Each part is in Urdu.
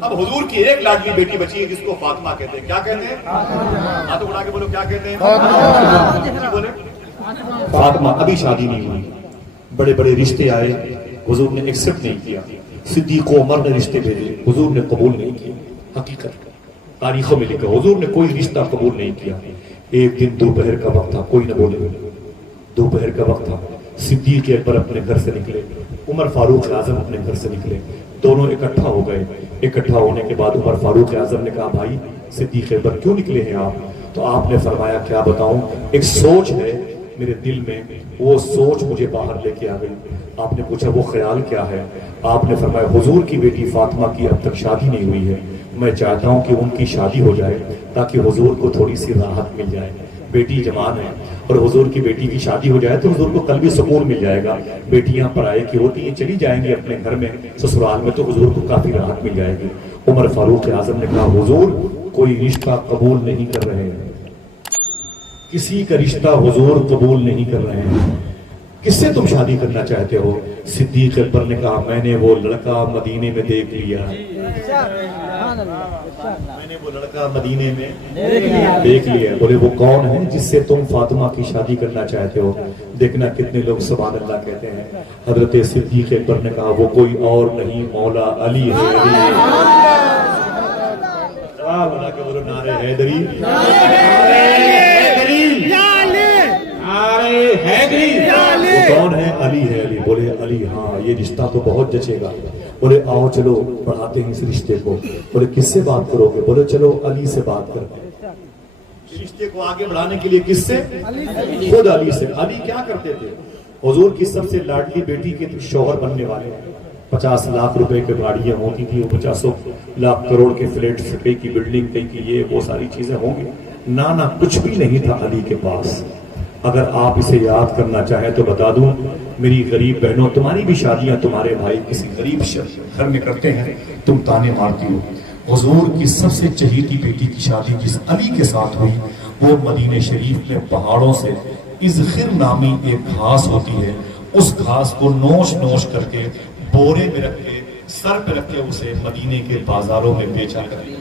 اب حضور کی ایک لاڈلی بیٹی بچی ہے جس کو فاطمہ کہتے ہیں. کیا کہتے ہیں؟ ہاتھ اٹھا کے بولو کیا کہتے ہیں؟ بولے فاطمہ. ابھی شادی نہیں ہوئی, بڑے بڑے رشتے آئے, حضور نے ایکسپٹ نہیں کیا. صدیق و عمر نے رشتے بھیجے, حضور نے قبول نہیں کیا. حقیقت تاریخوں میں لکھا حضور نے کوئی رشتہ قبول نہیں کیا. ایک دن دوپہر کا وقت تھا, کوئی نہ بولے, دوپہر کا وقت تھا. صدیق اکبر اپنے گھر سے نکلے, عمر فاروق اعظم اپنے گھر سے نکلے, دونوں اکٹھا ہو گئے. اکٹھا ہونے کے بعد عمر فاروق اعظم نے کہا بھائی صدیق اکبر کیوں نکلے ہیں آپ؟ تو آپ نے فرمایا کیا بتاؤں, ایک سوچ ہے میرے دل میں, وہ سوچ مجھے باہر لے کے آ گئی. آپ نے پوچھا وہ خیال کیا ہے؟ آپ نے فرمایا حضور کی بیٹی فاطمہ کی اب تک شادی نہیں ہوئی ہے, میں چاہتا ہوں کہ ان کی شادی ہو جائے تاکہ حضور کو تھوڑی سی راحت مل جائے. بیٹی جوان ہے اور حضور کی بیٹی کی شادی ہو جائے تو حضور کو قلبی سکون مل جائے گا. بیٹیاں پرائے کی ہوتی ہیں, چلی جائیں گی اپنے گھر میں سسرال میں, تو حضور کو کافی راحت مل جائے گی. عمر فاروق اعظم نے کہا حضور کوئی رشتہ قبول نہیں کر رہے ہیں, کسی کا رشتہ حضور قبول نہیں کر رہے ہیں, کس سے تم شادی کرنا چاہتے ہو؟ صدیق اکبر نے کہا میں نے وہ لڑکا مدینے میں دیکھ لیا, میں نے وہ لڑکا مدینے میں دیکھ لیا. بولے وہ کون ہے جس سے تم فاطمہ کی شادی کرنا چاہتے ہو؟ دیکھنا کتنے لوگ سبحان اللہ کہتے ہیں. حضرت صدیق اکبر نے کہا وہ کوئی اور نہیں مولا علی ہے. نعرے حیدری, وہ کون ہے؟ علی ہے. علی. بولے علی, ہاں یہ رشتہ تو بہت جچے گا. بولے آؤ چلو بڑھاتے ہیں اس رشتے کو. بولے کس سے بات کرو گے؟ بولے چلو علی سے بات کرتے ہیں. رشتے کو آگے بڑھانے کے لیے کس سے؟ خود علی سے. علی کیا کرتے تھے؟ حضور کی سب سے لاڈلی بیٹی کے شوہر بننے والے ہیں. 50 لاکھ روپے کی گاڑیاں ہوتی تھی, 50 لاکھ کروڑ کے فلیٹس, کئی کی بلڈنگ, کئی کی یہ وہ ساری چیزیں ہوں گی. نہ کچھ بھی نہیں تھا علی کے پاس. اگر آپ اسے یاد کرنا چاہیں تو بتا دوں میری غریب بہنوں, تمہاری بھی شادیاں تمہارے بھائی کسی غریب گھر میں کرتے ہیں, تم تانے مارتی ہو. حضور کی سب سے چہیتی بیٹی کی شادی جس علی کے ساتھ ہوئی وہ مدینہ شریف میں پہاڑوں سے اذخر نامی ایک گھاس ہوتی ہے, اس گھاس کو نوش کر کے بورے میں رکھ کے سر پہ رکھ کے اسے مدینے کے بازاروں میں بیچا کرتے.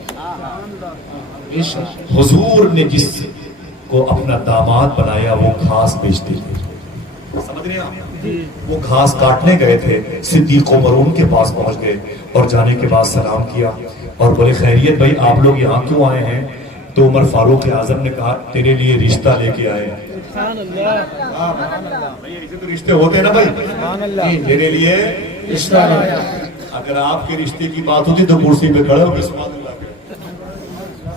حضور نے جس کو اپنا داماد بنایا وہ گھاس بیچتے تھے. سمجھ رہے ہیں؟ وہ گھاس کاٹنے گئے تھے, صدیق عمر ان کے پاس پہنچ گئے اور جانے کے بعد سلام کیا اور بولے خیریت بھائی آپ لوگ یہاں کیوں آئے ہیں؟ تو عمر فاروق اعظم نے کہا تیرے لیے رشتہ لے کے آئے. ایسے تو رشتے ہوتے ہیں نا بھائی, تیرے لیے رشتہ. اگر آپ کے رشتے کی بات ہوتی تو کرسی پہ کھڑے ہو کے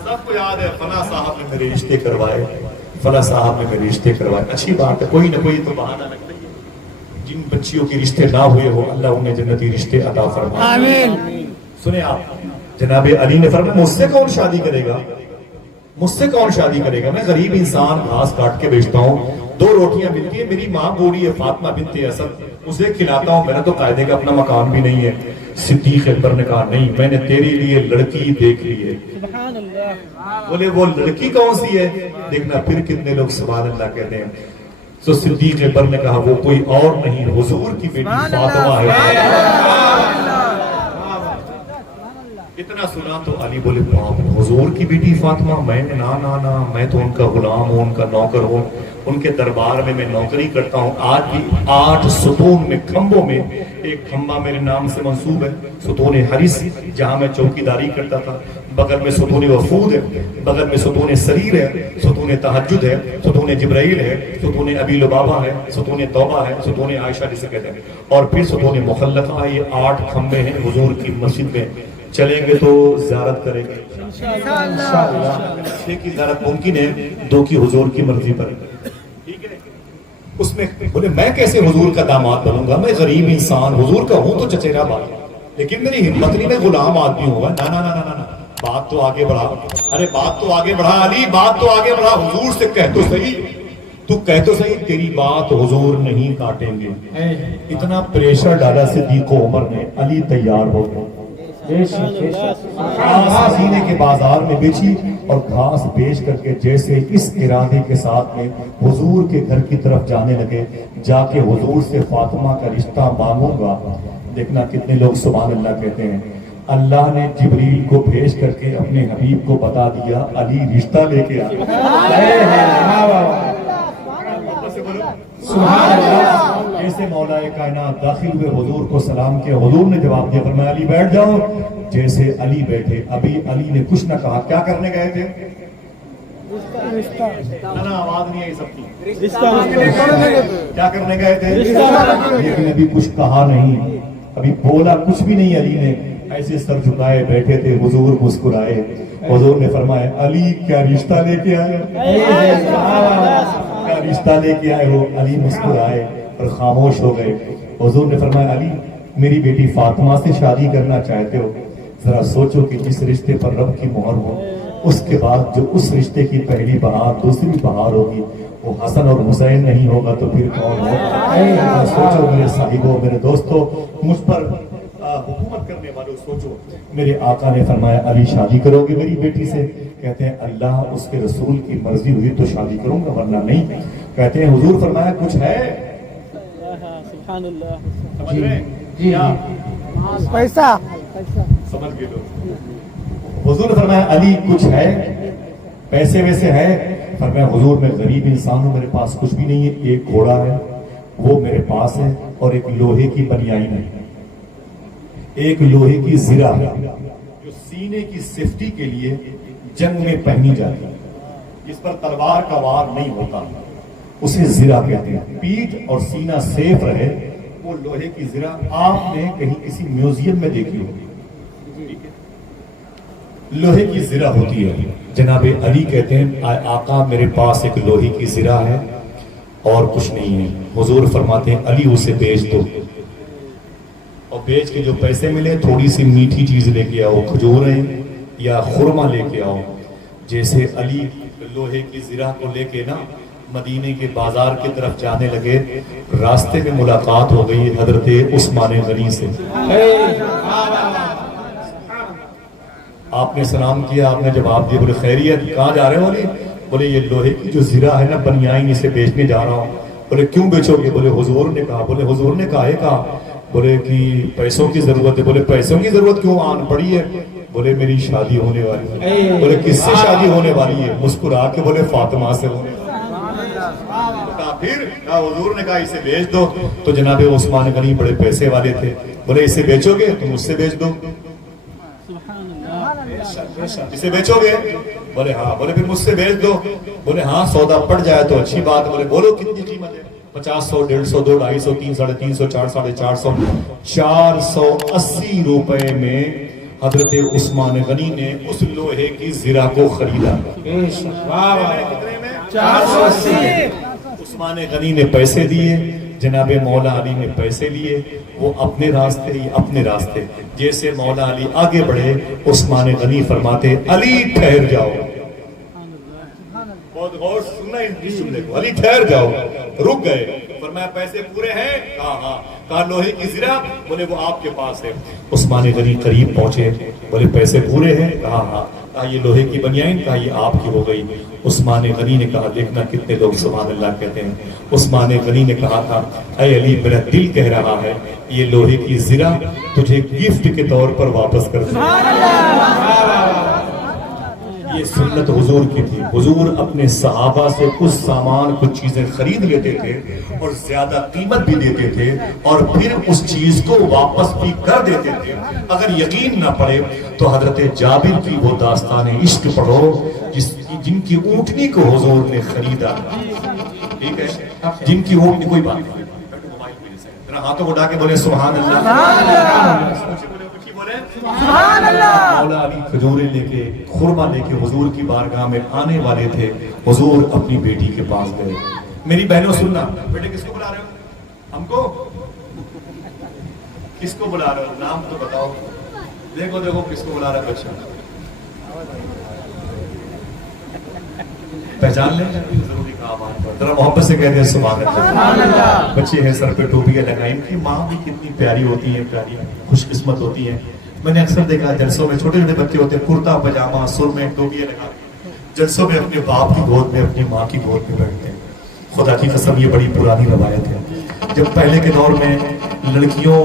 سب کو یاد ہے فلاں صاحب نے میرے رشتے کروائے, فلاں صاحب نے میرے رشتے کروائے. اچھی بات ہے, کوئی نہ کوئی تو بہانہ لگتا ہے. جن بچیوں کے رشتے نہ ہوئے ہو اللہ انہیں جنتی رشتے عطا فرمائے. آمین. سنیں آپ, جناب علی نے فرمایا مجھ سے کون شادی کرے گا؟ مجھ سے کون شادی کرے گا؟ میں غریب انسان گھاس کاٹ کے بیچتا ہوں, 2 روٹیاں ملتی ہیں, میری ماں بولی ہے فاطمہ بنت اسد, اسے کھلاتا ہوں, میرا تو قاعدے کا اپنا مکان بھی نہیں ہے. صدیق اکبر نے کہا نہیں, میں نے تیرے لیے لڑکی دیکھ لی ہے. بولے وہ لڑکی کون سی ہے؟ دیکھنا پھر کتنے لوگ سبحان اللہ کہتے ہیں. تو صدیق اکبر نے کہا وہ کوئی اور نہیں حضور کی بیٹی فاطمہ ہے. اتنا سنا تو علی بولے باپ, حضور کی بیٹی فاطمہ؟ میں نے نا میں تو ان کا غلام ہوں, ان کا نوکر ہوں, ان کے دربار میں نوکری کرتا ہوں. آج بھی 8 ستون میں کھمبوں میں ایک کھمبا میرے نام سے منسوب ہے, ستون حریث, جہاں میں چوکیداری کرتا تھا. بغل میں ستون وفود ہے, بغل میں ستون سریر ہے, ستون تہجد ہے, ستون جبرائیل ہے, ستون ابی لبابہ ہے, ستون توبہ ہے, ستون عائشہ جسے کہتے ہیں, اور پھر ستون مخلقہ ہے. یہ 8 کھمبے ہیں حضور کی مسجد میں. چلیں گے تو زیارت کریں گے انشاءاللہ. 6 کی زیارت ممکن ہے, 2 کی حضور کی مرضی پر. ٹھیک ہے, اس میں بولے میں کیسے حضور کا داماد بنوں گا؟ میں غریب انسان, حضور کا ہوں تو چچیرا بات, لیکن میری ہمت نہیں, میں غلام آدمی ہوں گا. نا بات تو آگے بڑھا. ارے بات تو آگے بڑھا علی, بات تو آگے بڑھا. حضور سے کہہ تو صحیح, تو کہہ تو صحیح, تیری بات حضور نہیں کاٹیں گے. اتنا پریشر ڈالا صدیق عمر نے, علی تیار ہو گئے. گھاس سینے کے بازار میں بیچی اور گھاس بیچ کر کے جیسے اس ارادے کے ساتھ میں حضور کے گھر کی طرف جانے لگے, جا کے حضور سے فاطمہ کا رشتہ مانگوں گا. دیکھنا کتنے لوگ سبحان اللہ کہتے ہیں. اللہ نے جبریل کو بھیج کر کے اپنے حبیب کو بتا دیا علی رشتہ لے کے آیا. سبحان اللہ. ایسے مولا کائنات داخل ہوئے, حضور کو سلام کیا, حضور نے جواب دیا, فرمایا علی بیٹھ جاؤ. جیسے علی بیٹھے, ابھی علی نے کچھ نہ کہا. کیا کرنے گئے تھے؟ نا آواز نہیں آئی سب کی. کیا کرنے گئے تھے؟ لیکن ابھی کچھ کہا نہیں, ابھی بولا کچھ بھی نہیں. علی نے ایسے سر جھکائے بیٹھے تھے. حضور مسکرائے. حضور نے فرمایا علی کیا رشتہ لے کے آئے, کیا رشتہ لے کے آئے ہو؟ علی مسکرائے اور خاموش ہو گئے. حضور نے فرمایا علی میری بیٹی فاطمہ سے شادی کرنا چاہتے ہو؟ ذرا سوچو کہ جس رشتے پر رب کی مہر ہو, اس کے بعد جو اس رشتے کی پہلی بہار دوسری بہار ہوگی وہ حسن اور حسین نہیں ہوگا تو پھر کون ہوگا؟ سوچو میرے صاحبوں, میرے دوستوں, مجھ پر حکومت کرنے والوں, سوچو. میرے آقا نے فرمایا علی شادی کرو گے میری بیٹی سے؟ کہتے ہیں اللہ اس کے رسول کی مرضی ہوئی تو شادی کروں گا ورنہ نہیں. کہتے ہیں حضور فرمایا کچھ ہے؟ سبحان اللہ. سمجھ رہے ہیں؟ پیسہ سمجھ گئے لوگ. حضور نے فرمایا علی کچھ ہے, پیسے ویسے ہے؟ فرمایا حضور میں غریب انسان ہوں, میرے پاس کچھ بھی نہیں ہے. ایک گھوڑا ہے وہ میرے پاس ہے, اور ایک لوہے کی بنیائی ہے, ایک لوہے کی زرہ ہے جو سینے کی سیفٹی کے لیے جنگ میں پہنی جاتی ہے, اس پر تلوار کا وار نہیں ہوتا, اسے زرہ کہتے ہیں. پیٹھ اور سینہ سیف رہے وہ لوہے کی زرہ آپ نے کہیں کسی میوزیم میں دیکھی ہوگی. لوہے کی زرہ ہوتی ہے. جناب علی کہتے ہیں آقا میرے پاس ایک لوہے کی زرہ ہے اور کچھ نہیں ہے. حضور فرماتے ہیں علی اسے بیچ دو, اور بیچ کے جو پیسے ملے تھوڑی سی میٹھی چیز لے کے آؤ, کھجوریں یا خرما لے کے آؤ. جیسے علی لوہے کی زرہ کو لے کے نا مدینے کے بازار کی طرف جانے لگے, راستے میں ملاقات ہو گئی حضرت عثمان غنی سے. آپ نے سلام کیا, آپ نے جواب دیا, بولے خیریت, کہاں جا رہے ہو علی؟ بولے یہ لوہے کی جو زرہ ہے نا بنیائیں اسے بیچنے جا رہا ہوں. بولے کیوں بیچو گے؟ بولے حضور نے کہا. بولے حضور نے کہا. بولے کہ پیسوں کی ضرورت ہے. بولے پیسوں کی ضرورت کیوں آن پڑی ہے؟ بولے میری شادی ہونے والی ہے. بولے کس سے شادی ہونے والی ہے؟ مسکرا کے بولے فاطمہ سے ہونے والی. پھر حضور نے کہا اسے بیچ دو. تو جناب عثمان غنی بڑے پیسے والے تھے, بولے اسے بیچو گے تو مجھ سے بیچ دو. اسے بیچو گے؟ بولے ہاں. بولے پھر مجھ سے بیچ دو. بولے ہاں سودا پڑ جائے تو اچھی بات. بولے بولو کتنی قیمت ہے؟ 50 100 150 2 250 3 350 4 450 480 روپے میں حضرت عثمان غنی نے اس لوہے کی زرہ کو خریدا. کتنے میں؟ 480. عثمان غنی نے پیسے دیے, جناب مولا علی نے پیسے لیے, وہ اپنے راستے. جیسے مولا علی آگے بڑھے عثمان غنی فرماتے علی ٹھہر جاؤ. بہت غور سننا اس جملے کو, علی ٹھہر جاؤ. رک گئے. فرمایا پیسے پورے ہیں؟ کہا ہاں. کہا لوہے کی زرہ؟ بولے وہ آپ کے پاس ہے. عثمان غنی قریب پہنچے, بولے پیسے پورے ہیں؟ کہا ہاں. کہا یہ لوہے کی بنیائیں؟ کہا یہ آپ کی ہو گئی. عثمان غنی نے کہا دیکھنا کتنے لوگ سبحان اللہ کہتے ہیں. عثمان غنی نے کہا تھا اے علی میرا دل کہہ رہا ہے یہ لوہے کی زرہ تجھے گفٹ کے طور پر واپس کر دوں. یہ سنت حضور کی تھی. حضور اپنے صحابہ سے کچھ سامان کچھ چیزیں خرید لیتے تھے اور زیادہ قیمت بھی دیتے تھے, اور پھر اس چیز کو واپس بھی کر دیتے تھے. اگر یقین نہ پڑے تو حضرت جابر کی وہ داستان عشق پڑھو جن کی اونٹنی کو حضور نے خریدا. ٹھیک ہے, جن کی اونٹنی, کوئی بات نہیں, ہاتھوں اٹھا کے بولے سبحان اللہ. مولا علی کھجوریں لے کے خرما لے کے حضور کی بارگاہ میں آنے والے تھے. حضور اپنی بیٹی کے پاس گئے. میری بہنوں سننا, بیٹے کس کو بلا رہے ہو؟ ہم کو کس کو بلا رہے ہو؟ نام تو بتاؤ. دیکھو دیکھو کس کو بلا رہا ہے بچہ, پہچان لیں. ضروری کام ذرا محبت سے کہتے ہیں سبحان اللہ. بچے ہیں سر پہ ٹوپیاں لگائیں, ان کی ماں بھی کتنی پیاری ہوتی ہے, پیاری خوش قسمت ہوتی ہے. میں نے اکثر دیکھا جلسوں میں چھوٹے چھوٹے بچے ہوتے ہیں, کرتا پاجامہ سر میں ٹوپیاں لگا کے جلسوں میں اپنے باپ کی گود میں اپنی ماں کی گود میں بیٹھتے ہیں. خدا کی قسم یہ بڑی پرانی روایت ہے. جب پہلے کے دور میں لڑکیوں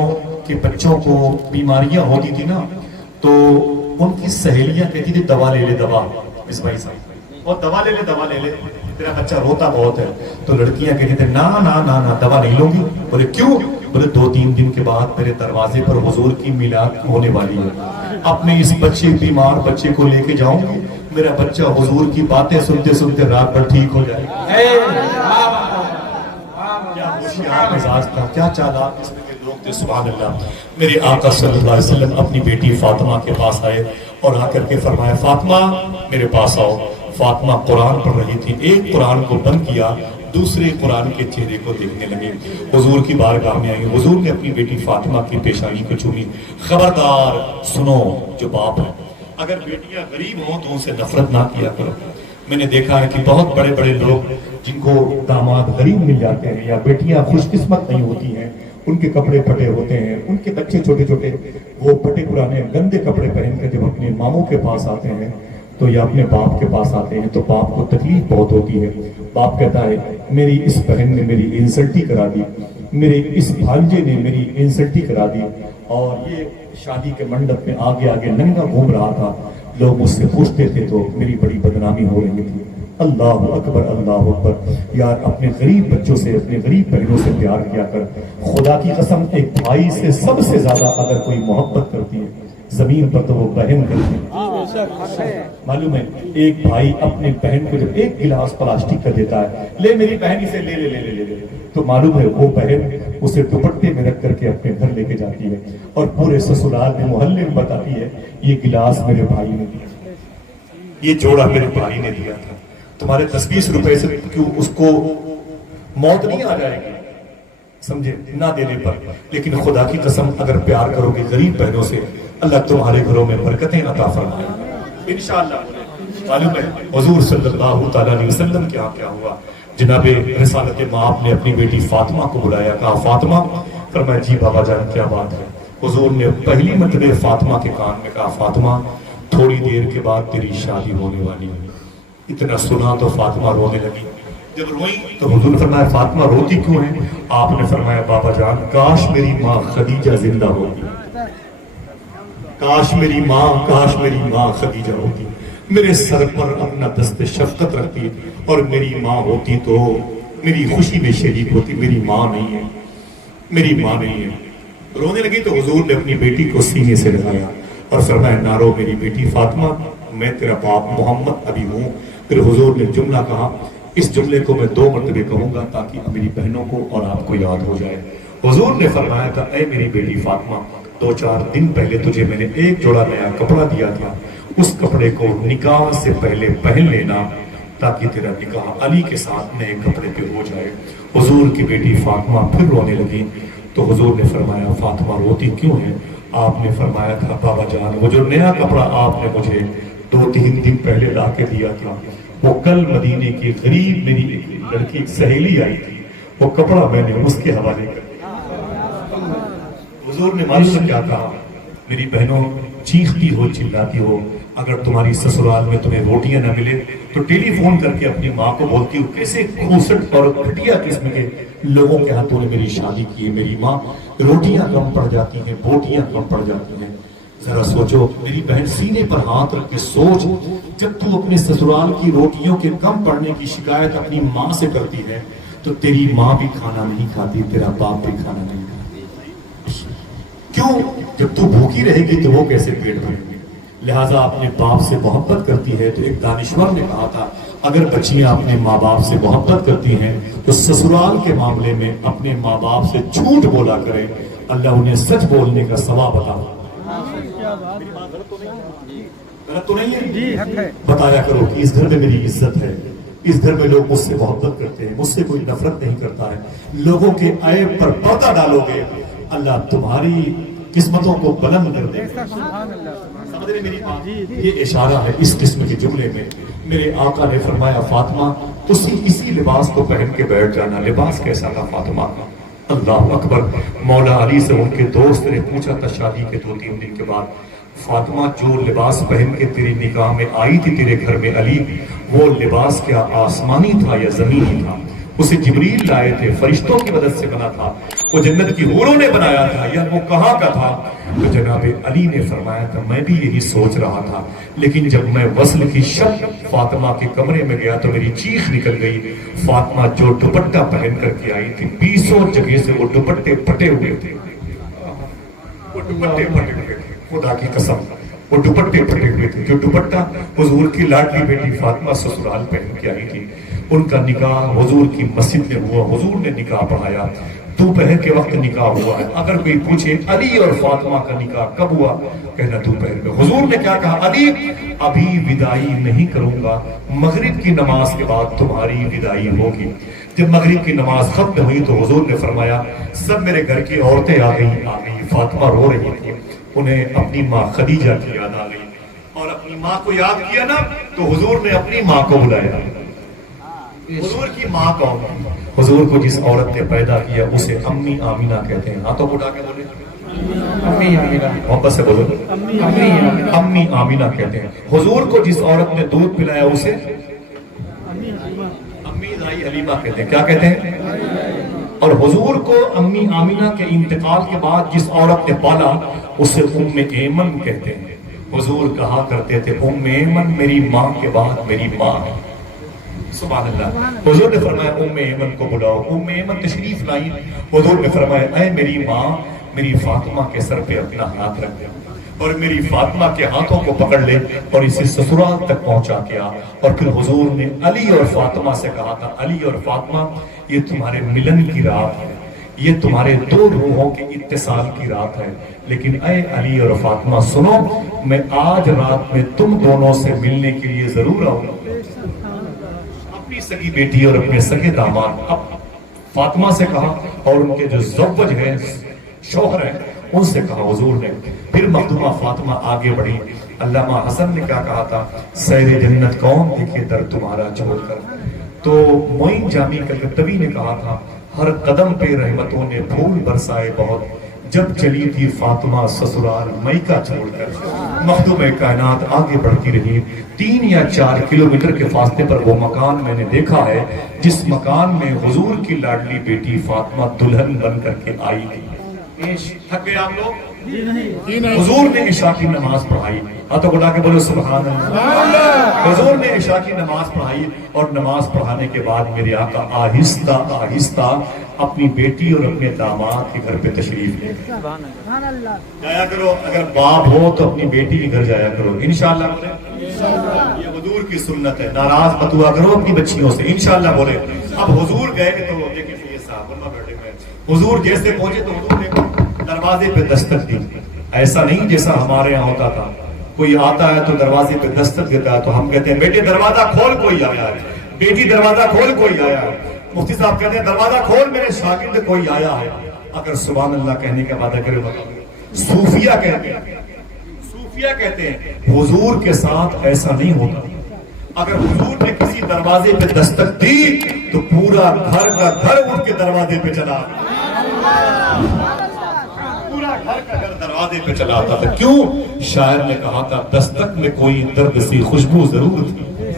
کے بچوں کو بیماریاں ہوتی تھی نا, تو ان کی سہیلیاں کہتی تھی دوا لے لے دوا اس بھائی صاحب، اور دوا لے لے تیرا بچہ روتا بہت ہے. تو لڑکیاں کہتی تھی نا نا نا نا دوا نہیں لوں گی. بولے کیوں؟ بولے 2-3 دن کے بعد میرے دروازے پر حضور کی میلاد ہونے والی ہے، اپنے اس بچے بیمار بچے کو لے کے جاؤں گی، میرا بچہ حضور کی باتیں سنتے سنتے رات بھر ٹھیک ہو جائے. کیا ہوشیار مزاج تھا، کیا چالاک اس میں کے لوگ تھے. سبحان اللہ. میرے آقا صلی اللہ علیہ وسلم اپنی بیٹی فاطمہ کے پاس آئے اور آ کر کے فرمایا فاطمہ میرے پاس آؤ. فاطمہ قرآن پڑھ رہی تھی، ایک قرآن کو بند کیا، دوسرے قرآن کے چہرے کو دیکھنے لگے. حضور کی بارگاہ میں آئی، حضور نے اپنی بیٹی فاطمہ کی پیشانی کو چومی. خبردار سنو جو باپ ہے، اگر بیٹیاں غریب ہوں تو ان سے نفرت نہ کیا کرو. میں نے دیکھا ہے کہ بہت بڑے بڑے لوگ جن کو داماد غریب مل جاتے ہیں یا بیٹیاں خوش قسمت نہیں ہوتی ہیں، ان کے کپڑے پھٹے ہوتے ہیں، ان کے بچے چھوٹے چھوٹے وہ پھٹے پرانے گندے کپڑے پہن کر جب اپنے ماموں کے پاس آتے ہیں تو یا اپنے باپ کے پاس آتے ہیں تو باپ کو تکلیف بہت ہوتی ہے. باپ کہتا ہے میری اس بہن نے میری انسلٹی کرا دی، میرے اس بھانجے نے میری انسلٹی کرا دی، اور یہ شادی کے منڈپ میں آگے آگے ننگا گھوم رہا تھا، لوگ مجھ سے پوچھتے تھے تو میری بڑی بدنامی ہو رہی تھی. اللہ اکبر اللہ اکبر. یار اپنے غریب بچوں سے اپنے غریب بہنوں سے پیار کیا کر. خدا کی قسم ایک بھائی سے سب سے زیادہ اگر کوئی محبت کرتی ہے زمین پر تو وہ بہن کرتی ہے. معلوم ہے ایک بھائی اپنے بہن کو جب ایک گلاس پلاسٹک کا دیتا ہے، لے میری بہن اسے لے لے لے لے لے تو معلوم ہے وہ بہن اسے دوپٹے میں رکھ کر کے اپنے گھر لے کے جاتی ہے اور پورے سسرال میں محلے میں بتاتی ہے یہ گلاس میرے بھائی نے دیا، یہ جوڑا میرے بھائی نے دیا تھا. تمہارے 10-20 روپے سے کیوں اس کو موت نہیں آ جائے گی سمجھے نہ دینے پر، لیکن خدا کی قسم اگر پیار کرو گے غریب بہنوں سے اللہ تمہارے گھروں میں برکتیں عطا فرمائے انشاءاللہ. معلوم ہے حضور صلی اللہ تعالیٰ علیہ وسلم کے کیا ہوا. جناب رسالت مآب نے اپنی بیٹی فاطمہ کو بلایا، کہا فاطمہ. فرمایا جی بابا جان کیا بات ہے. حضور نے پہلی مرتبہ فاطمہ کے کان میں کہا فاطمہ تھوڑی دیر کے بعد تیری شادی ہونے والی ہے. اتنا سنا تو فاطمہ رونے لگی. جب روئی تو حضور نے فرمایا فاطمہ روتی کیوں ہے؟ آپ نے فرمایا بابا جان کاش میری ماں خدیجہ زندہ ہوتی، کاش میری ماں خدیجہ ہوتی، میرے سر پر اپنا دست شفقت رکھتی اور میری ماں ہوتی تو میری خوشی میں شریک ہوتی. میری ماں نہیں ہے، میری ماں نہیں ہے. رونے لگی تو حضور نے اپنی بیٹی کو سینے سے لگایا اور فرمایا نہ رو میری بیٹی فاطمہ، میں تیرا باپ محمد ابھی ہوں. پھر حضور نے جملہ کہا، اس جملے کو میں 2 مرتبہ کہوں گا تاکہ میری بہنوں کو اور آپ کو یاد ہو جائے. حضور نے فرمایا تھا اے میری بیٹی فاطمہ 2-4 دن پہلے تجھے میں نے ایک جوڑا نیا کپڑا دیا تھا، اس کپڑے کو نکاح سے پہلے پہن لینا تاکہ تیرا نکاح علی کے ساتھ نئے کپڑے پہ ہو جائے. حضور کی بیٹی فاطمہ پھر رونے لگی تو حضور نے فرمایا فاطمہ روتی کیوں ہے؟ آپ نے فرمایا تھا بابا جان وہ جو نیا کپڑا آپ نے مجھے 2-3 دن پہلے لا کے دیا تھا وہ کل مدینے کی غریب میری ایک لڑکی ایک سہیلی آئی تھی، وہ کپڑا میں نے اس کے حوالے کر دیا. حضور نے معلوم کیا کہا میری بہنوں چیختی ہو چلاتی ہو، اگر تمہاری سسرال میں تمہیں روٹیاں نہ ملے تو ٹیلی فون کر کے اپنی ماں کو بولتی ہو کیسے کھوسٹ اور گھٹیا قسم کے لوگوں کے ہاتھوں نے میری شادی کی ہے، میری ماں روٹیاں کم پڑ جاتی ہیں، بوٹیاں کم پڑ جاتی ہیں. ذرا سوچو میری بہن سینے پر ہاتھ رکھ کے سوچ، جب تو اپنے سسرال کی روٹیوں کے کم پڑنے کی شکایت اپنی ماں سے کرتی ہے تو تیری ماں بھی کھانا نہیں کھاتی، تیرا باپ بھی کھانا نہیں کھاتی. کیوں؟ جب تو بھوکی رہے گی تو وہ کیسے پیٹ بھرے گی؟ لہٰذا اپنے باپ سے محبت کرتی ہے. تو ایک دانشور نے کہا تھا اگر بچیاں اپنے ماں باپ سے محبت کرتی ہیں تو سسرال کے معاملے میں اپنے ماں باپ سے جھوٹ بولا کریں، اللہ انہیں سچ بولنے کا ثواب عطا فرمائے. غلط تو نہیں ہے؟ بتایا کرو کہ اس گھر میں میری عزت ہے، اس گھر میں لوگ مجھ سے محبت کرتے ہیں، مجھ سے کوئی نفرت نہیں کرتا ہے. لوگوں کے عیب پر پردہ ڈالو گے اللہ تمہاری قسمتوں کو بلند کر دے گا. سمجھ رہے میری بات؟ یہ اشارہ ہے اس قسم کے جملے میں. میرے آقا نے فرمایا فاطمہ اسی لباس کو پہن کے بیٹھ جانا. لباس کیسا تھا فاطمہ کا؟ اللہ اکبر. مولا علی سے ان کے دوست نے پوچھا تھا شادی کے 2-3 دن کے بعد فاطمہ جو لباس پہن کے تیری نکاح میں آئی تھی تیرے گھر میں علی، وہ لباس کیا آسمانی تھا یا زمینی تھا؟ اسے جبریل لائے تھے، فرشتوں کی مدد سے بنا تھا، وہ جنت کی حوروں نے بنایا تھا، یا وہ کہاں کا تھا؟ تو جناب علی نے فرمایا تھا میں بھی یہی سوچ رہا تھا، لیکن جب میں وصل کی شب فاطمہ کے کمرے میں گیا تو میری چیخ نکل گئی۔ فاطمہ جو دوپٹہ پہن کر کے آئی تھی، 20 جگہ سے وہ دوپٹے پھٹے ہوئے تھے، وہ دوپٹے پھٹے ہوئے تھے، خدا کی قسم وہ دوپٹے پھٹے ہوئے تھے۔ جو دوپٹہ حضور کی لاڈلی بیٹی فاطمہ سسرال پہن کے آئی تھی، ان کا نکاح حضور کی مسجد میں ہوا، حضور نے نکاح پڑھایا، دوپہر کے وقت نکاح ہوا ہے۔ اگر کوئی پوچھے علی اور فاطمہ کا نکاح کب ہوا، کہنا دوپہر میں۔ حضور نے کیا کہا؟ علی ابھی وداعی نہیں کروں گا، مغرب کی نماز کے بعد تمہاری وداعی ہوگی۔ جب مغرب کی نماز ختم ہوئی تو حضور نے فرمایا سب میرے گھر کی عورتیں آ گئی۔ فاطمہ رو رہی تھی، انہیں اپنی ماں خدیجہ کی یاد آ گئی، اور اپنی ماں کو یاد کیا نا تو حضور نے اپنی ماں کو بلایا۔ حضور کی ماں کون ہے؟ حضور کو جس عورت نے پیدا کیا اسے امی آمینہ کہتے ہیں۔ ہاتھوں کو اٹھا کے بولے امی آمینہ، محبت سے بولو امی آمینہ کہتے ہیں۔ حضور کو جس عورت نے دودھ پلایا اسے امی دائی حلیمہ کہتے ہیں۔ کیا کہتے ہیں؟ اور حضور کو امی آمینہ کے انتقال کے بعد جس عورت نے پالا اسے ام ایمن کہتے ہیں۔ حضور کہا کرتے تھے ام ایمن میری ماں کے بعد میری ماں ہے۔ سبحان اللہ۔ حضور نے فرمایا ام ایمن کو بلاؤ۔ ام ایمن تشریف لائی، حضور نے فرمایا اے میری ماں، میری فاطمہ کے سر پہ اپنا ہاتھ رکھ دے اور میری فاطمہ کے ہاتھوں کو پکڑ لے اور اسے سسرال تک پہنچا کیا۔ اور پھر حضور نے علی اور فاطمہ سے کہا تھا علی اور فاطمہ یہ تمہارے ملن کی رات ہے، یہ تمہارے دو روحوں کے اتصال کی رات ہے، لیکن اے علی اور فاطمہ سنو، میں آج رات میں تم دونوں سے ملنے کے لیے ضرور آؤں گا۔ اپنی سگی بیٹی اور اپنے سگے داماد اب فاطمہ سے کہا اور ان کے جو زوج ہیں شوہر ہیں ان سے کہا حضور نے۔ پھر مخدومہ فاطمہ آگے بڑھی۔ علامہ حسن نے کیا کہا تھا؟ سیر جنت کون دیکھے در تمہارا چھوڑ کر۔ تو معین جامی کلکتوی نے کہا تھا ہر قدم پہ رحمتوں نے پھول برسائے بہت، جب چلی تھی فاطمہ سسرال میکہ چھوڑ کر۔ مخدوم کائنات آگے بڑھتی رہی، 3 یا 4 کلومیٹر کے فاصلے پر وہ مکان میں نے دیکھا ہے جس مکان میں حضور کی لاڈلی بیٹی فاطمہ دلہن بن کر کے آئی تھی۔ تھک گئے آپ لوگ؟ حضور نے عشاء کی نماز پڑھائی، ہاتھوں کو اٹھا کے بولو سبحان اللہ۔ حضور نے عشاء کی نماز پڑھائی اور نماز پڑھانے کے بعد میرے آقا آہستہ آہستہ اپنی بیٹی اور اپنے داماد کے گھر پہ تشریف لے گئے۔ جایا کرو، اگر باپ ہو تو اپنی بیٹی کے گھر جایا کرو انشاءاللہ بولے۔ یہ حضور کی سنت ہے، ناراض مت ہوا کرو اپنی بچیوں سے انشاءاللہ بولے۔ اب حضور گئے تو دیکھیں یہ صاحب بیٹھے ہوئے، حضور جیسے پہنچے تو حضور نے دروازے پہ دستک دی۔ ایسا نہیں جیسا ہمارے یہاں ہوتا تھا، کوئی آتا ہے تو دروازے پہ دستک دیتا ہے تو ہم کہتے ہیں بیٹے دروازہ کھول کوئی آیا ہے، بیٹی دروازہ کھول کوئی آیا ہے۔ مفتی صاحب کہتے ہیں دروازہ کھول میرے شاگرد کوئی آیا ہے۔ اگر سبحان اللہ کہنے کا وعدہ کرے صوفیہ کہتے ہیں، صوفیہ کہتے ہیں حضور کے ساتھ ایسا نہیں ہوتا۔ اگر حضور نے کسی دروازے پہ دستک دی تو پورا گھر کا گھر اٹھ کے دروازے پہ چلا، پورا گھر کا گھر دروازے پہ چلا آتا تھا۔ کیوں؟ شاعر نے کہا تھا دستک میں کوئی درد سی خوشبو ضرور تھی،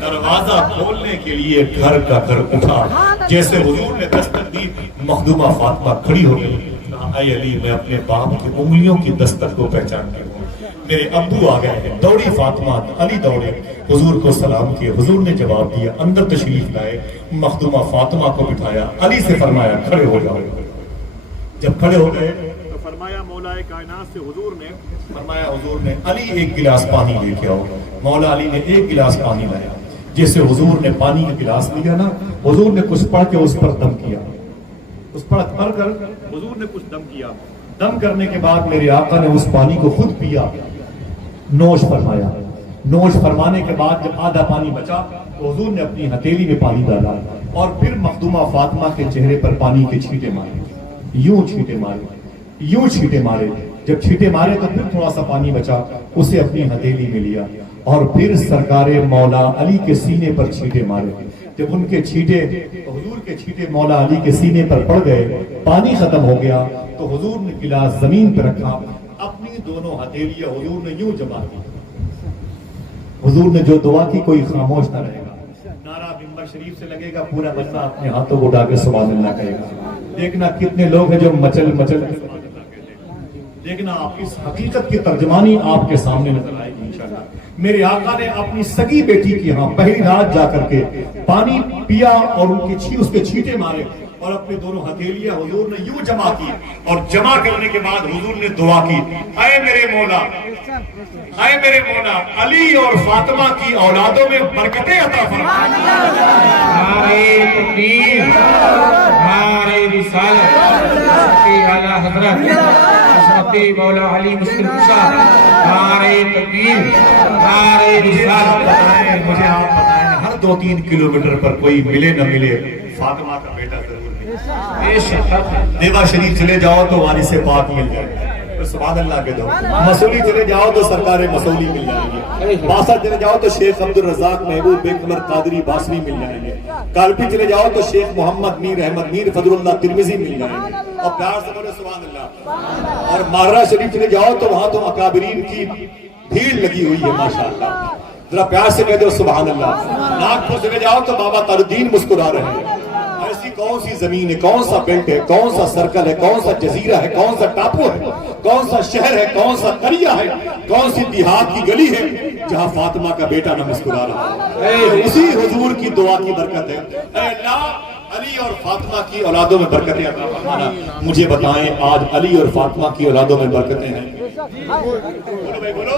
دروازہ کھولنے کے لیے گھر کا گھر اٹھا۔ جیسے حضور نے دستک دی مخدومہ فاطمہ کھڑی ہو گئی، کہا اے علی میں اپنے باپ کی انگلیوں کی دستک کو پہچانتی ہوں، میرے ابو آ گئے ہیں۔ دوڑی فاطمہ، علی دوڑے، حضور کو سلام کیے، حضور نے جواب دیا، اندر تشریف لائے، مخدومہ فاطمہ کو بٹھایا، علی سے فرمایا کھڑے ہو جاؤ۔ جب کھڑے ہو گئے تو فرمایا مولا کائنات سے حضور نے فرمایا حضور نے علی ایک گلاس پانی لے کے آؤ۔ مولا علی نے ایک گلاس پانی لایا، جیسے حضور نے پانی کا گلاس لیا نا، حضور نے کچھ پڑھ کے اس پر دم کیا، اس پر پڑھ کر حضور نے کچھ دم کیا۔ دم کرنے کے بعد میرے آقا نے اس پانی کو خود پیا، نوش فرمایا۔ نوش فرمانے کے بعد جب آدھا پانی بچا تو حضور نے اپنی ہتھیلی میں پانی ڈالا اور پھر مخدومہ فاطمہ کے چہرے پر پانی کے چھینٹے مارے، یوں چھینٹے مارے، یوں چھینٹے مارے۔ جب چھینٹے مارے تو پھر تھوڑا سا پانی بچا، اسے اپنی ہتھیلی میں لیا اور پھر سرکار مولا علی کے سینے پر چھینٹے مارے۔ جب ان کے چھینٹے حضور کے چھینٹے مولا علی کے سینے پر پڑ گئے، پانی ختم ہو گیا تو حضور نے گلاس زمین پہ رکھا، اپنی دونوں ہتھیلیاں حضور نے یوں جما دی۔ حضور نے جو دعا کی کوئی خاموش نہ رہے گا، نعرہ بھی منبر شریف سے لگے گا پورا بندہ اپنے ہاتھوں کو اٹھا کے سبحان اللہ کہے گا. دیکھنا کتنے لوگ ہیں جو مچل مچل کے سبحان اللہ کہتے ہیں. دیکھنا آپ اس حقیقت کی ترجمانی آپ کے سامنے نظر آئے گی انشاءاللہ. میرے آقا نے اپنی سگی بیٹی کی ہاں پہلی رات جا کر کے پانی پیا اور اس کے چھینٹے مارے اور اپنے دونوں ہتھیلیاں حضور نے یوں جمع کی اور جمع کرنے کے بعد حضور نے دعا کی, اے میرے مولا, اے میرے مولا, علی اور فاطمہ کی اولادوں میں برکتیں عطا فرما. نعرہ تکبیر, نعرہ رسالت کی اعلیٰ حضرت حضرت مولا علی مسلم موسیٰ, نعرہ تکبیر, نعرہ رسالت. مجھے آپ بتائیں ہر 2-3 کلومیٹر پر کوئی ملے نہ ملے فاطمہ کا بیٹا ضرور ملے. دیوا شریف چلے جاؤ تو وارث پاک مل جائے گا, سبحان اللہ کے دو. مسولی چلے جاؤ تو سرکار مسولی مل جائیں گے. باسا چلے جاؤ تو شیخ عبدالرزاق محبوب بے قمر قادری باسری مل جائیں گے. کالپی چلے جاؤ تو شیخ محمد میر احمد میر فضل اللہ ترمذی مل جائیں گے. اور پیار سے بولے سبحان اللہ. اور مارا شریف چلے جاؤ تو وہاں تو اکابرین کی بھیڑ لگی ہوئی ہے ماشاءاللہ. ذرا پیار سے کہہ دو سبحان اللہ. ناگپور چلے جاؤ تو بابا تاج الدین مسکرا رہے ہیں. ایسی کون سی زمین ہے, کون سا بیلٹ ہے, کون سا سرکل ہے, کون سا جزیرہ ہے, کون سا ٹاپو ہے, کون سا شہر ہے, کون سا قریہ ہے, کون سی دیہات کی گلی ہے جہاں فاطمہ کا بیٹا نہ مسکرا رہا ہے. اسی حضور کی دعا کی برکت ہے. اے اللہ علی اور فاطمہ کی اولادوں میں برکتیں عطا فرمانا. مجھے بتائیں آج علی اور فاطمہ کی اولادوں میں برکتیں ہیں؟ بولو بھائی بولو,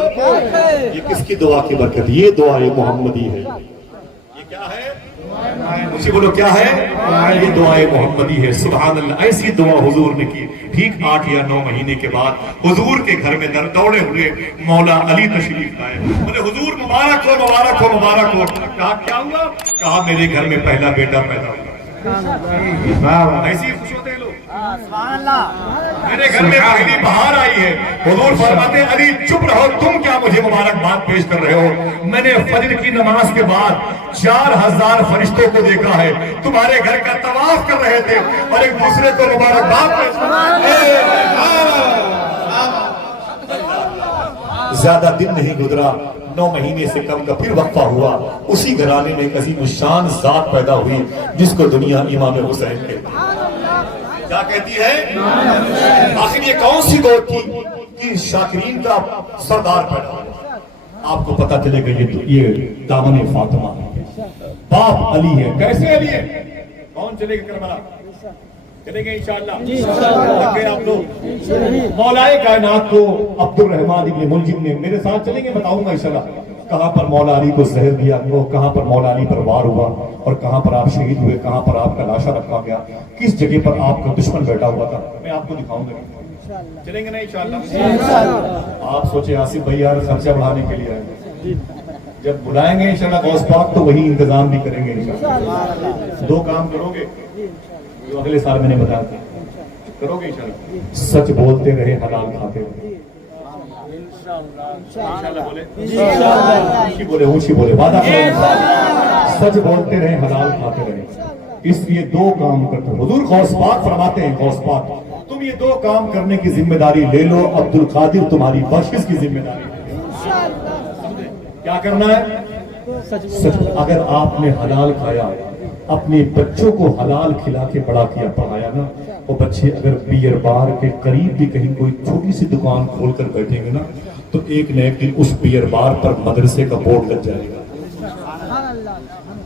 یہ کس کی دعا کی برکت؟ یہ دعا محمدی ہے. یہ کیا ہے؟ مجھے بولو کیا ہے؟ یہ دعائے محمدی ہے. سبحان اللہ. ایسی دعا حضور نے کی. ٹھیک 8 یا 9 مہینے کے بعد حضور کے گھر میں دوڑے ہوئے مولا علی تشریف لائے. بولے حضور مبارک ہو, مبارک ہو, مبارک ہو. کہا کیا ہوا؟ کہا میرے گھر میں پہلا بیٹا پیدا ہوا. ایسی خوش ہوتے ہیں لوگ. میرے گھر میں پہلی بہار آئی ہے. حضور فرماتے ہیں علی چپ رہو, تم کیا مجھے مبارکباد پیش کر رہے ہو؟ میں نے فجر کی نماز کے بعد 4000 فرشتوں کو دیکھا ہے, تمہارے گھر کا طواف کر رہے تھے اور ایک دوسرے کو مبارکباد پیش کر رہے تھے. زیادہ دن نہیں گزرا, 9 مہینے سے کم کا پھر وقفہ ہوا. اسی گھرانے میں ایک عظیم الشان ذات پیدا ہوئی جس کو دنیا امام حسین کہتی ہے. کیا کہتی ہے؟ آخر یہ کون سی گود تھی کہ شاکرین کا سردار پیدا ہوا؟ آپ کو پتا چلے گا یہ دامن فاطمہ ہے. باپ علی ہے. کیسے علی ہے؟ کون چلے گا کربلا؟ چلیں گے انشاءاللہ. آپ لوگ مولائے کائنات کو عبد الرحمن ابن ملجم نے میرے ساتھ چلیں گے, بتاؤں گا انشاءاللہ کہاں پر مولا علی کو زہر دیا, کہاں پر مولا علی پر وار ہوا اور کہاں پر آپ شہید ہوئے, کہاں پر آپ کا لاشا رکھا گیا, کس جگہ پر آپ کا دشمن بیٹھا ہوا تھا. میں آپ کو دکھاؤں گا. چلیں گے نا انشاءاللہ. آپ سوچے آصف بھائی یار خرچہ بڑھانے کے لیے آئے, جب بلائیں گے انشاءاللہ غوث پاک تو وہی انتظام بھی کریں گے انشاءاللہ. 2 کام کرو گے جو اگلے سال میں نے بتایا کرو گے انشاءاللہ. سچ بولتے رہے, حلال کھاتے رہے. اونچی بولے وعدہ کرو. سچ بولتے رہے, حلال کھاتے رہے. اس لیے 2 کام کرتے. حضور غوث پاک فرماتے ہیں, غوث پاک تم یہ 2 کام کرنے کی ذمہ داری لے لو, عبد القادر تمہاری بخشش کی ذمہ داری. کیا کرنا ہے؟ سچ. اگر آپ نے حلال کھایا, اپنے بچوں کو حلال کھلا کے بڑا کیا, پڑھایا نا, وہ بچے اگر بیئر بار کے قریب بھی کہیں کوئی چھوٹی سی دکان کھول کر بیٹھیں گے نا تو ایک نہ ایک دن اس بیئر بار پر مدرسے کا بورڈ لگ جائے گا.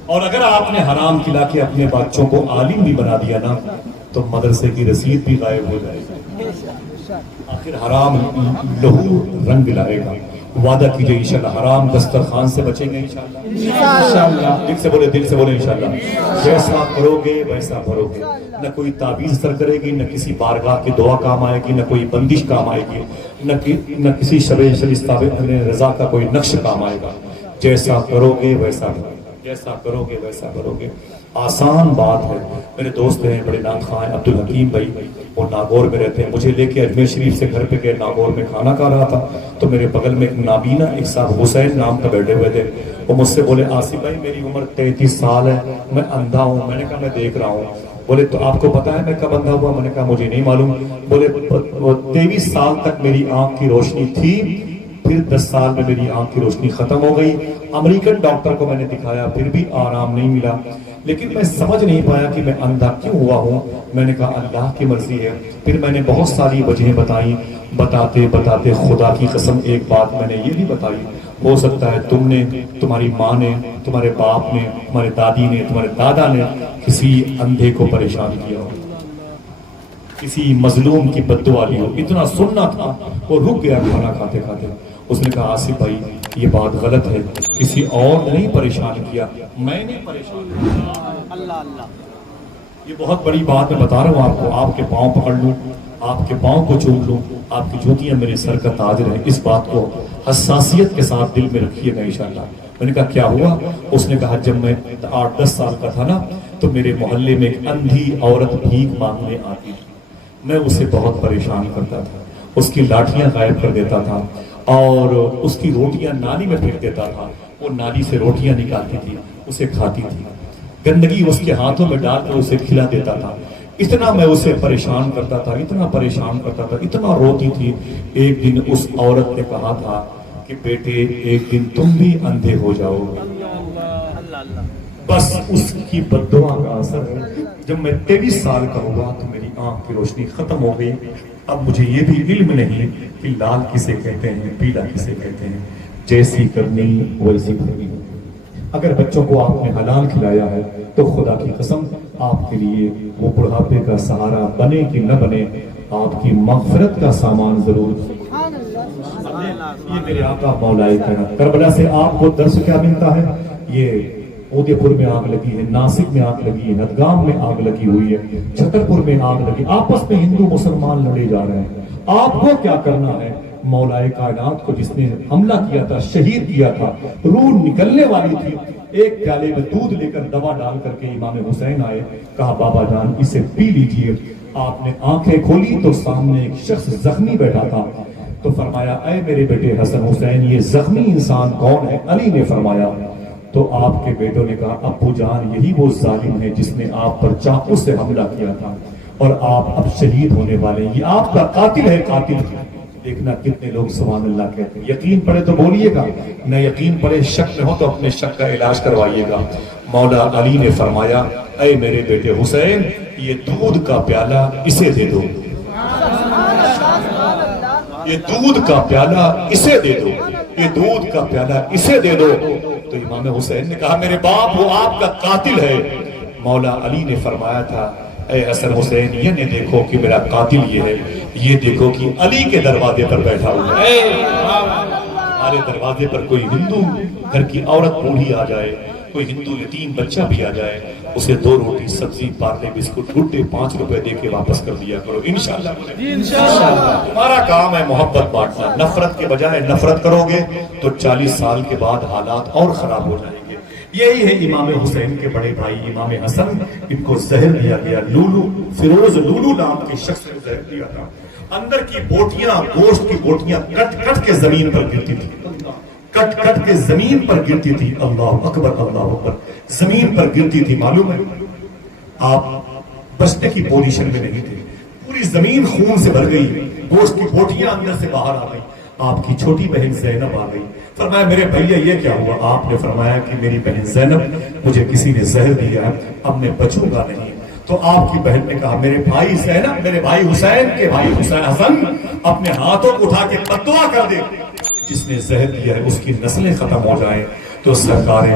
اور اگر آپ نے حرام کھلا کے اپنے بچوں کو عالم بھی بنا دیا نا تو مدرسے کی رسید بھی غائب ہو جائے گی. آخر حرام لہو رنگ لائے گا. وعدہ کیجئے انشاءاللہ حرام دسترخوان سے بچیں گے انشاءاللہ. دل سے بولے انشاءاللہ. جیسا کرو گے ویسا بھرو گے. نہ کوئی تعویذ سر کرے گی, نہ کسی بارگاہ کی دعا کام آئے گی, نہ کوئی بندش کام آئے گی, نہ کسی شب رضا کا کوئی نقش کام آئے گا. جیسا کرو گے ویسا بھرو گے, جیسا کرو گے ویسا بھرو گے. آسان بات ہے. میرے دوست ہیں بڑے نعت خواہ عبد الحکیم بھائی, وہ ناگور میں رہتے ہیں. مجھے لے کے اجمیر شریف سے گھر پہ گئے, ناگور میں کھانا کھا رہا تھا تو میرے بغل میں ایک نابینا ایک صاحب حسین نام کا بیٹھے ہوئے تھے. وہ مجھ سے بولے آصف بھائی میری عمر 33 سال ہے, میں اندھا ہوں. میں نے کہا میں دیکھ رہا ہوں. بولے تو آپ کو پتا ہے میں کب اندھا ہوا؟ میں نے کہا مجھے نہیں معلوم. بولے 23 سال تک میری آنکھ کی روشنی تھی, پھر 10 سال میں میری آنکھ کی روشنی ختم ہو گئی. امریکن ڈاکٹر کو میں نے دکھایا, پھر بھی آرام نہیں ملا. لیکن میں سمجھ نہیں پایا کہ میں اندھا کیوں ہوا ہوں. میں نے کہا اللہ کی مرضی ہے. پھر میں نے بہت ساری وجہیں بتائیں. بتاتے بتاتے خدا کی قسم ایک بات میں نے یہ بھی بتائی, ہو سکتا ہے تم نے, تمہاری ماں نے, تمہارے باپ نے, تمہارے دادی نے, تمہارے دادا نے کسی اندھے کو پریشان کیا ہو, کسی مظلوم کی بد دعا لی ہو. اتنا سننا تھا, وہ رک گیا کھانا کھاتے کھاتے. اس نے کہا آصف بھائی یہ بات غلط ہے, کسی اور نے نہیں پریشان کیا, میں نے پریشان کیا. اللہ اللہ, یہ بہت بڑی بات میں بتا رہا ہوں آپ کو. آپ کے پاؤں پکڑ لوں, آپ کے پاؤں کو چوم لوں, آپ کی جوتیاں میرے سر کا تاج رہیں. اس بات کو حساسیت کے ساتھ دل میں رکھیے گا انشاءاللہ. میں نے کہا کیا ہوا؟ اس نے کہا جب میں 8-10 سال کا تھا نا تو میرے محلے میں ایک اندھی عورت بھیک مانگنے آتی تھی. میں اسے بہت پریشان کرتا تھا, اس کی لاٹھیاں غائب کر دیتا تھا اور اس کی روٹیاں نالی میں پھینک دیتا تھا. وہ نالی سے روٹیاں نکالتی تھی, اسے کھاتی تھی, گندگی اس کے ہاتھوں میں ڈال کر اسے کھلا دیتا تھا. اتنا میں اسے پریشان کرتا تھا, اتنا پریشان کرتا تھا, اتنا روتی تھی. ایک دن اس عورت نے کہا تھا کہ بیٹے ایک دن تم بھی اندھے ہو جاؤ گے. بس اس کی بد دعا کا اثر ہے. جب میں 23 سال کا ہوا تو میری آنکھ کی روشنی ختم ہو گئی. اب مجھے یہ بھی علم نہیں کہ لال کسے کہتے ہیں, پیلا کسے کہتے ہیں. جیسی کرنی ویسی بھرنی. اگر بچوں کو آپ نے حلال کھلایا ہے تو خدا کی قسم آپ کے لیے وہ بڑھاپے کا سہارا بنے کہ نہ بنے, آپ کی مغفرت کا سامان ضرور. یہ میرے آقا مولا کائنات. کربلا سے آپ کو درس کیا ملتا ہے؟ یہ اودے پور میں آگ لگی ہے, ناسک میں آگ لگی ہے, ندگام میں آگ لگی ہوئی ہے, چھترپور میں آگ لگی, آپس میں ہندو مسلمان لڑے جا رہے ہیں. آپ کو کیا کرنا ہے؟ مولا کائنات کو جس نے حملہ کیا تھا, شہید کیا تھا, روح نکلنے والی تھی, ایک پیالے میں دودھ لے کر دوا ڈال کر کے امام حسین آئے, کہا بابا جان اسے پی لیجئے. آپ نے آنکھیں کھولی تو سامنے ایک شخص زخمی بیٹھا تھا. تو فرمایا اے میرے بیٹے حسن حسین یہ زخمی انسان کون ہے؟ علی نے فرمایا. تو آپ کے بیٹوں نے کہا ابو جان یہی وہ ظالم ہے جس نے آپ پر چاقو سے حملہ کیا تھا اور آپ اب شہید ہونے والے ہیں, یہ آپ کا قاتل ہے. قاتل دیکھنا کتنے لوگ سبحان اللہ کہتے ہیں. یقین پڑے تو بولیے گا, نہ یقین پڑے شک میں ہو تو اپنے شک کا علاج کروائیے گا. مولا علی نے فرمایا اے میرے بیٹے حسین یہ دودھ کا پیالہ اسے دے دو, یہ دودھ کا پیالہ اسے دے دو, یہ دودھ کا پیالہ اسے دے دو. تو امام حسین نے کہا میرے باپ وہ آپ کا قاتل ہے. مولا علی نے فرمایا تھا اے حسن حسین یہ نہ دیکھو کہ میرا قاتل یہ ہے, یہ دیکھو کہ علی کے دروازے پر بیٹھا ہوا ہے. ہمارے دروازے پر کوئی ہندو گھر کی عورت بوڑھی آ جائے, کوئی ہندو یتیم بچہ بھی آ جائے, اسے 2 روٹی سبزی پارلے بسکٹ گڈے 5 روپے دے کے واپس کر دیا کرو. انشاءاللہ تمہارا کام ہے محبت بانٹنا. نفرت کے بجائے نفرت کرو گے تو 40 سال کے بعد حالات اور خراب ہو جائیں گے. یہی ہے امام حسین کے بڑے بھائی امام حسن, ان کو زہر دیا گیا. لولو فیروز لولو نام کے شخص نے زہر دیا تھا. اندر کی بوٹیاں, گوشت کی بوٹیاں کٹ کٹ کے زمین پر گرتی تھی, کٹ کٹ کے زمین پر گرتی تھی. اللہ اکبر اللہ اکبر, زمین پر گرتی تھی. معلوم ہے آپ بچنے کی پوزیشن میں نہیں تھے, پوری زمین خون سے بھر گئی, گوشت کی بوٹیاں اندر سے باہر آ گئی. آپ کی چھوٹی بہن زینب آ گئی. فرمایا میرے بھیا یہ کیا ہوا؟ آپ نے فرمایا کہ میری بہن زینب مجھے کسی نے زہر دیا ہے, اب میں بچوں گا نہیں. تو آپ کی بہن نے کہا میرے بھائی زینب, میرے بھائی حسین کے بھائی حسین حسن اپنے ہاتھوں کو اٹھا کے بد دعا کر دے, جس نے زہر دیا ہے اس کی نسلیں ختم ہو جائیں. تو سرکار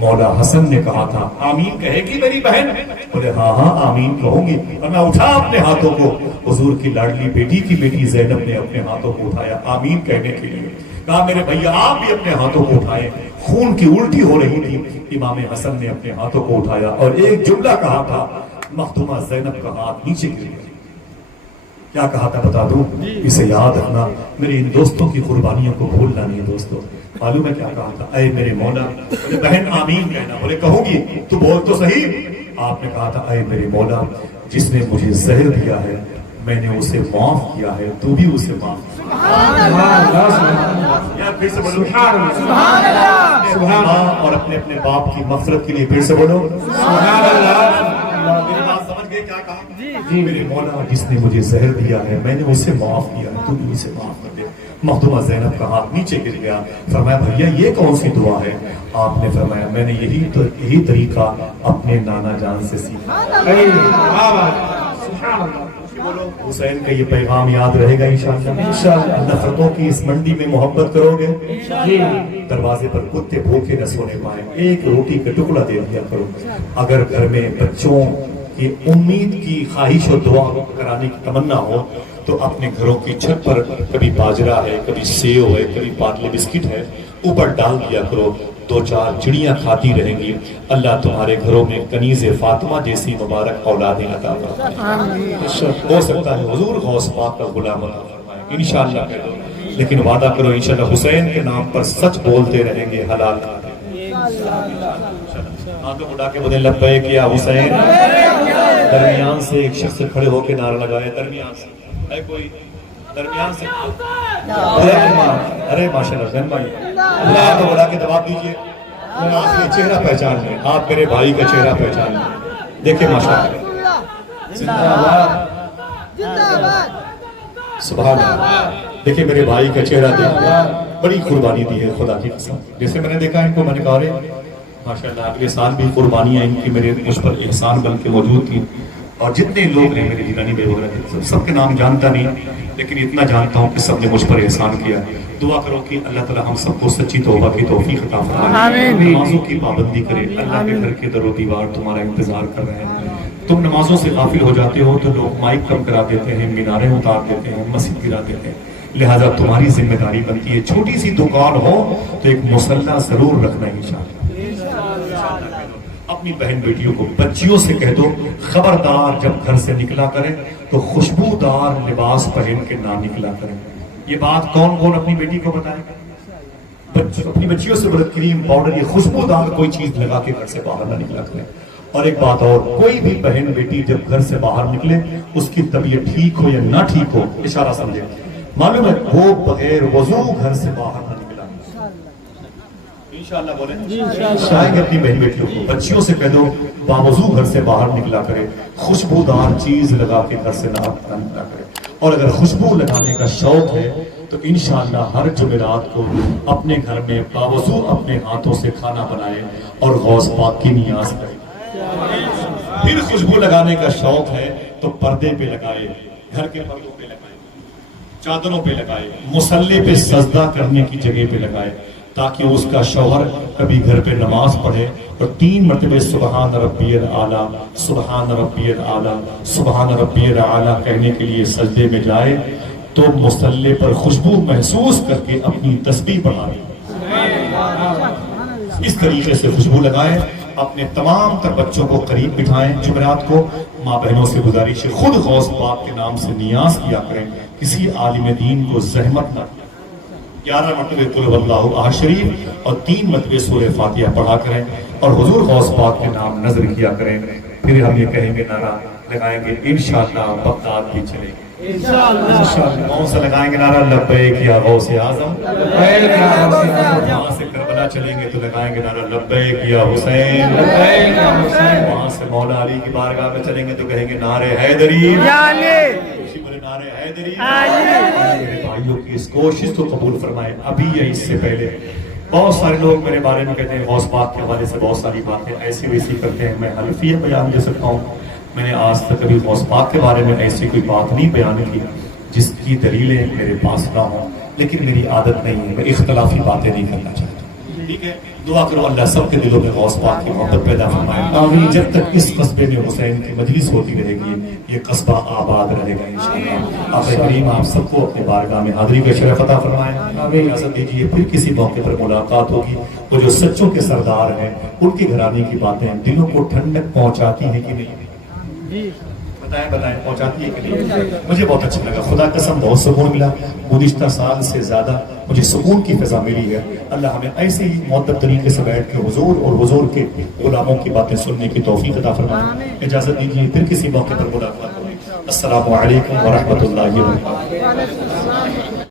مولا حسن نے کہا تھا آمین کہے گی میری بہن؟ بولے ہاں ہاں آمین کہوں گی. اور میں اٹھا اپنے ہاتھوں کو, حضور کی لاڈلی بیٹی کی بیٹی زینب نے اپنے ہاتھوں کو اٹھایا آمین کہنے کے لیے. کہا میرے بھیا آپ بھی اپنے ہاتھوں کو اٹھائیں. خون کی الٹی ہو رہی تھی, امام حسن نے اپنے ہاتھوں کو اٹھایا اور ایک جملہ کہا تھا, مخدومہ زینب کا ہاتھ نیچے گر گیا. کیا کہا تھا بتا دوں؟ اسے یاد رکھنا, میرے ان دوستوں کی قربانیوں کو بھولنا نہیں. دوستوں معلوم ہے کیا کہا تھا؟ اے میرے مولا. بولے بہن آمین کہنا. بولے کہوں گی, تو بول تو صحیح. آپ نے کہا تھا اے میرے مولا جس نے مجھے زہر دیا ہے میں نے اسے معاف کیا ہے, تو بھی اسے معاف. پھر سے بولو سبحان اللہ, اور اپنے اپنے باپ کی مغفرت کے لیے پھر سے بولو سبحان اللہ. میری بات سمجھ گئے کیا کہا؟ جی میرے مولا جس نے مجھے زہر دیا ہے میں نے اسے معاف کیا ہے, تو بھی اسے معاف کر دے. مخدومہ زینب کا ہاتھ نیچے گر گیا. فرمایا بھیا یہ کون سی دعا ہے؟ آپ نے فرمایا میں نے یہی طریقہ اپنے نانا جان سے سیکھا. حسین کا یہ پیغام یاد رہے گا انشاءاللہ. نفرتوں کی اس منڈی میں محبت کرو گے. دروازے پر کتے بھوکے نہ سونے پائیں. ایک روٹی کا ٹکڑا دے دیا کرو. اگر گھر میں بچوں کی امید کی خواہش اور دعا کرانے کی تمنا ہو تو اپنے گھروں کی چھت پر کبھی باجرا ہے، کبھی سیو ہے، کبھی پارلے بسکٹ ہے، اوپر ڈال دیا کرو. 2-4 چڑیاں کھاتی رہیں گی. اللہ تمہارے گھروں میں کنیز فاطمہ جیسی مبارک اولادیں عطا فرمائے. ہو سکتا ہے حضور غوث پاک کا غلام عطا فرمائے انشاءاللہ کہہ دو. لیکن وعدہ کرو انشاءاللہ حسین کے نام پر سچ بولتے رہیں گے، حلال ہاتھوں اٹھا کے بولیں لبیک یا حسین. درمیان سے ایک شخص کھڑے ہو کے نعرہ لگائے. درمیان سے ہے کوئی؟ درمیان سے ارے ماشاءاللہ زین بھائی اللہ کو بڑھا کے جواب دیجئے. آپ یہ چہرہ پہچان لیں، آپ میرے بھائی کا چہرہ پہچان لیں. دیکھیں ماشاءاللہ سبحان اللہ. دیکھیں میرے بھائی کا چہرہ دیکھیں، بڑی قربانی دی ہے خدا کی قسم. جیسے میں نے دیکھا ان کو میں نے کہا رہے ماشاءاللہ اگلے سال بھی قربانیاں ان کی میرے مجھ پر احسان بن کے موجود تھی. اور جتنے لوگ نے میری جیلانی بے وغیرہ سب کے نام جانتا نہیں، لیکن اتنا جانتا ہوں کہ سب نے مجھ پر احسان کیا. دعا کرو کہ اللہ تعالی ہم سب کو سچی توبہ کی توفیق عطا فرمائے. نمازوں کی پابندی کرے. اللہ کے گھر کے در و دیوار تمہارا انتظار کر رہے ہیں. تم نمازوں سے غافل ہو جاتے ہو تو لوگ مائک کم کرا دیتے ہیں، میناریں اتار دیتے ہیں، مسجد گرا دیتے ہیں. لہٰذا تمہاری ذمہ داری بنتی ہے چھوٹی سی دکان ہو تو ایک مصلی ضرور رکھنا انشاءاللہ. اپنی بہن بیٹیوں کو بچیوں سے کہہ دو خبردار جب گھر سے نکلا کریں تو خوشبودار لباس پہن کے نہ نکلا کریں. یہ بات کون کون اپنی بیٹی کو بتائے؟ اپنی بچیوں سے بولے کریم پاؤڈر یہ خوشبودار کوئی چیز لگا کے گھر سے باہر نہ نکلا کریں. اور ایک بات اور، کوئی بھی بہن بیٹی جب گھر سے باہر نکلے اس کی طبیعت ٹھیک ہو یا نہ ٹھیک ہو، اشارہ سمجھے، معلوم ہے وہ بغیر وضو گھر سے باہر نہ نکلا. انشاءاللہ بولیں شاید اپنی بہن بیٹیوں کو بچیوں سے کہہ دو باوضو گھر سے باہر نکلا کرے، خوشبودار چیز لگا کے گھر سے نہ نکلا کرے. اور اگر خوشبو لگانے کا شوق ہے تو انشاءاللہ ہر جمعرات کو اپنے گھر میں باوضو اپنے ہاتھوں سے کھانا بنائے اور غوث پاک کی نیاز کرے. پھر خوشبو لگانے کا شوق ہے تو پردے پہ لگائے، گھر کے پردوں پہ لگائے، چادروں پہ لگائے، مصلی پہ سجدہ کرنے کی جگہ پہ لگائے، تاکہ اس کا شوہر کبھی گھر پہ نماز پڑھے اور 3 مرتبہ سبحان ربی الاعلیٰ، سبحان ربی الاعلیٰ، سبحان ربی الاعلیٰ کہنے کے لیے سجدے میں جائے تو مصلی پر خوشبو محسوس کر کے اپنی تسبیح بڑھائے. اس طریقے سے خوشبو لگائیں. اپنے تمام تر بچوں کو قریب بٹھائیں. جمعرات کو ماں بہنوں سے گزارش ہے خود غوث پاک کے نام سے نیاز کیا کریں، کسی عالم دین کو زحمت نہ. 11 مرتبہ قل هو اللہ احد شریف اور 3 مرتبہ سورہ فاتحہ پڑھا کریں اور حضور غوث پاک کے نام نظر کیا کریں. پھر ہم یہ کہیں گے نعرہ لگائیں گے انشاءاللہ بغداد بھی چلیں گے انشاءاللہ. کون سا لگائیں گے نعرہ؟ لبیک یا غوث اعظم. وہاں سے کربلا چلیں گے تو لگائیں گے نعرہ لبیک یا حسین. وہاں سے مولا علی کی بارگاہ میں چلیں گے تو کہیں گے نعرہ حیدری. نعرہ حیدری. میرے بھائیوں کی اس کوشش کو قبول فرمائے. ابھی یا اس سے پہلے بہت سارے لوگ میرے بارے میں کہتے ہیں غوث پاک کے حوالے سے بہت ساری باتیں ایسی ویسی کرتے ہیں. میں حلفیہ بیان دے سکتا ہوں میں نے آج تک کبھی غوث پاک کے بارے میں ایسی کوئی بات نہیں بیان کی جس کی دلیلیں میرے پاس نہ ہوں، لیکن میری عادت نہیں ہے، میں اختلافی باتیں نہیں کرنا چاہتا. ٹھیک ہے، دعا کرو اللہ سب کے دلوں میں غوث پاک کی محبت پیدا فرمائے. جب تک اس قصبے میں حسین کی مجلس ہوتی رہے گی یہ قصبہ آباد رہے گا انشاءاللہ. آپ کریم آپ سب کو اپنے بارگاہ میں حاضری کا شرف عطا فرمائے. اجازت دیجیے پھر کسی موقع پر ملاقات ہوگی. وہ جو سچوں کے سردار ہیں ان کی گھرانے کی باتیں دلوں کو ٹھنڈک پہنچاتی ہیں کہ نہیں؟ بتائیں پہنچاتی ہے کہ نہیں؟ مجھے بہت اچھا لگا، خدا قسم بہت سکون ملا. گزشتہ سال سے زیادہ مجھے سکون کی فضا ملی ہے. اللہ ہمیں ایسے ہی مؤدب طریقے سے بیٹھ کے حضور اور حضور کے غلاموں کی باتیں سننے کی توفیق عطا فرمائے. اجازت دیجیے پھر کسی موقع پر ملاقات ہوگی. السلام علیکم ورحمۃ اللہ وبرکاتہ.